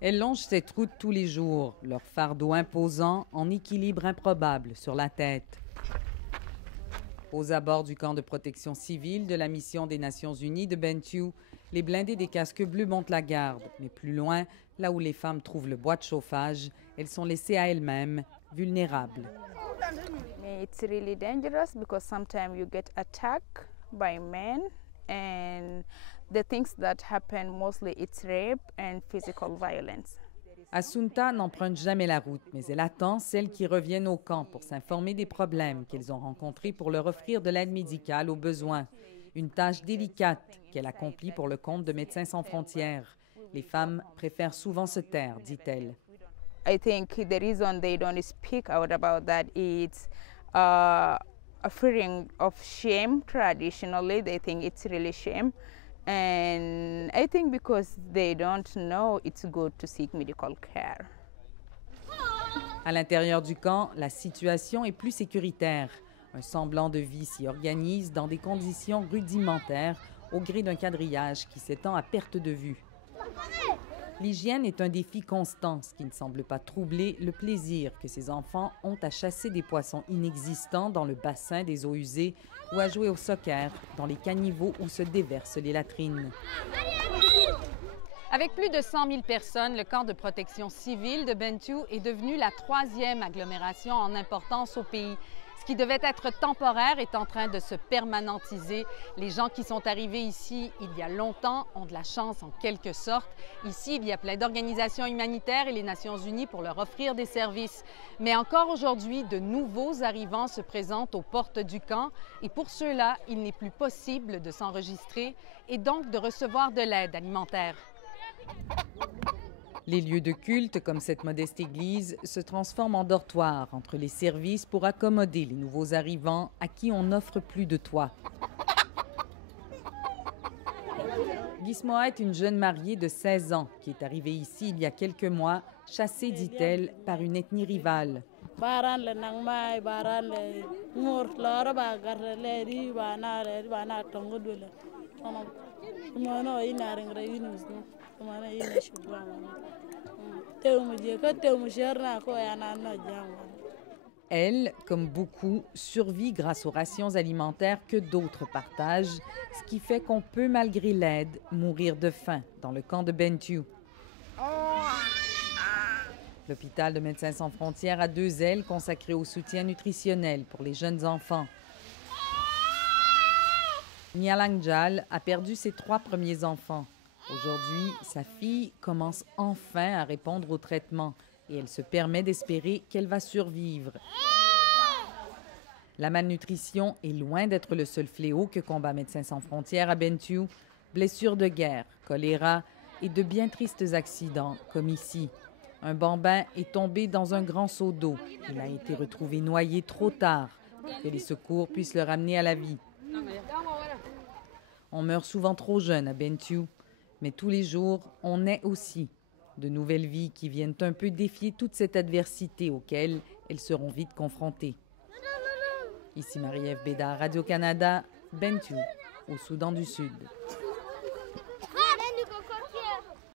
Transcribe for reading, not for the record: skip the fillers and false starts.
Elles longent cette route tous les jours, leur fardeau imposant en équilibre improbable sur la tête. Aux abords du camp de protection civile de la mission des Nations unies de Bentiu, les blindés des casques bleus montent la garde. Mais plus loin, là où les femmes trouvent le bois de chauffage, elles sont laissées à elles-mêmes, vulnérables. It's really dangerous because sometimes you get attacked by men, and the things that happen mostly it's rape and physical violence. Assunta n'emprunte jamais la route, mais elle attend celles qui reviennent au camp pour s'informer des problèmes qu'elles ont rencontrés pour leur offrir de l'aide médicale aux besoins. Une tâche délicate qu'elle accomplit pour le compte de Médecins sans frontières. Les femmes préfèrent souvent se taire, dit-elle. I think the reason they don't speak out about that is a feeling of shame. Traditionally, they think it's really shame. And I think because they don't know it's good to seek medical care. À l'intérieur du camp, la situation est plus sécuritaire. Un semblant de vie s'y organise dans des conditions rudimentaires au gré d'un quadrillage qui s'étend à perte de vue. L'hygiène est un défi constant, ce qui ne semble pas troubler le plaisir que ces enfants ont à chasser des poissons inexistants dans le bassin des eaux usées ou à jouer au soccer dans les caniveaux où se déversent les latrines. Avec plus de 100 000 personnes, le camp de protection civile de Bentiu est devenu la 3e agglomération en importance au pays. Ce qui devait être temporaire est en train de se permanentiser. Les gens qui sont arrivés ici il y a longtemps ont de la chance en quelque sorte. Ici, il y a plein d'organisations humanitaires et les Nations unies pour leur offrir des services. Mais encore aujourd'hui, de nouveaux arrivants se présentent aux portes du camp et pour ceux-là, il n'est plus possible de s'enregistrer et donc de recevoir de l'aide alimentaire. Les lieux de culte, comme cette modeste église, se transforment en dortoirs entre les services pour accommoder les nouveaux arrivants à qui on n'offre plus de toit. Gismoa est une jeune mariée de 16 ans qui est arrivée ici il y a quelques mois, chassée, dit-elle, par une ethnie rivale. Elle, comme beaucoup, survit grâce aux rations alimentaires que d'autres partagent, ce qui fait qu'on peut, malgré l'aide, mourir de faim dans le camp de Bentiu. L'hôpital de Médecins sans frontières a 2 ailes consacrées au soutien nutritionnel pour les jeunes enfants. Nyalangjal a perdu ses 3 premiers enfants. Aujourd'hui, sa fille commence enfin à répondre au traitement et elle se permet d'espérer qu'elle va survivre. La malnutrition est loin d'être le seul fléau que combat Médecins sans frontières à Bentiu. Blessures de guerre, choléra et de bien tristes accidents, comme ici. Un bambin est tombé dans un grand seau d'eau. Il a été retrouvé noyé trop tard pour que les secours puissent le ramener à la vie. On meurt souvent trop jeune à Bentiu, mais tous les jours, on naît aussi de nouvelles vies qui viennent un peu défier toute cette adversité auxquelles elles seront vite confrontées. Ici Marie-Ève Bédard, Radio-Canada, Bentiu, au Soudan du Sud.